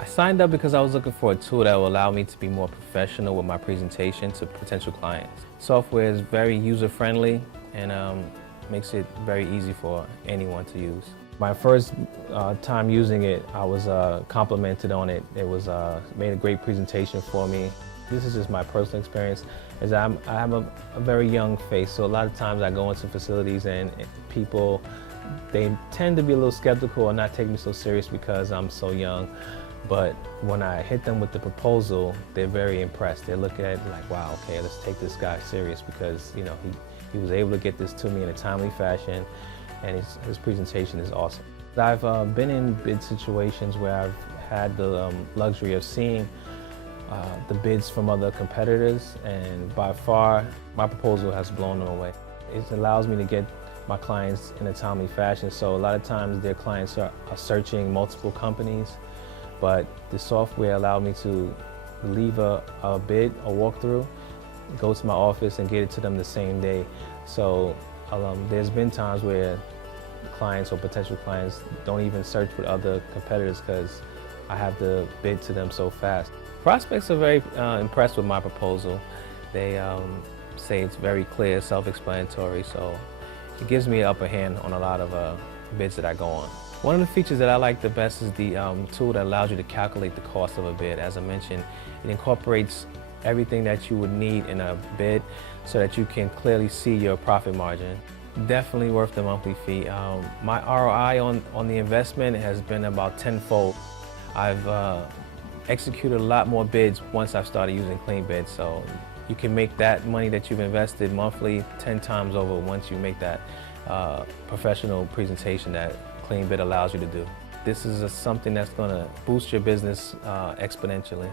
I signed up because I was looking for a tool that will allow me to be more professional with my presentation to potential clients. Software is very user-friendly and makes it very easy for anyone to use. My first time using it, I was complimented on it. It was made a great presentation for me. This is just my personal experience, is I have a very young face, so a lot of times I go into facilities and people, they tend to be a little skeptical or not take me so serious because I'm so young. But when I hit them with the proposal, they're very impressed. They look at it like, wow, okay, let's take this guy serious because, you know, he was able to get this to me in a timely fashion, and his presentation is awesome. I've been in bid situations where I've had the luxury of seeing the bids from other competitors, and by far, my proposal has blown them away. It allows me to get my clients in a timely fashion, so a lot of times their clients are searching multiple companies, but the software allowed me to leave a bid, a walkthrough, go to my office and get it to them the same day. So there's been times where clients or potential clients don't even search with other competitors because I have the bid to them so fast. Prospects are very impressed with my proposal. They say it's very clear, self-explanatory, so it gives me an upper hand on a lot of bids that I go on. One of the features that I like the best is the tool that allows you to calculate the cost of a bid. As I mentioned, it incorporates everything that you would need in a bid so that you can clearly see your profit margin. Definitely worth the monthly fee. My ROI on the investment has been about tenfold. I've executed a lot more bids once I've started using CleanBid, so you can make that money that you've invested monthly 10 times over once you make that professional presentation that CleanBid allows you to do. This is something that's going to boost your business exponentially.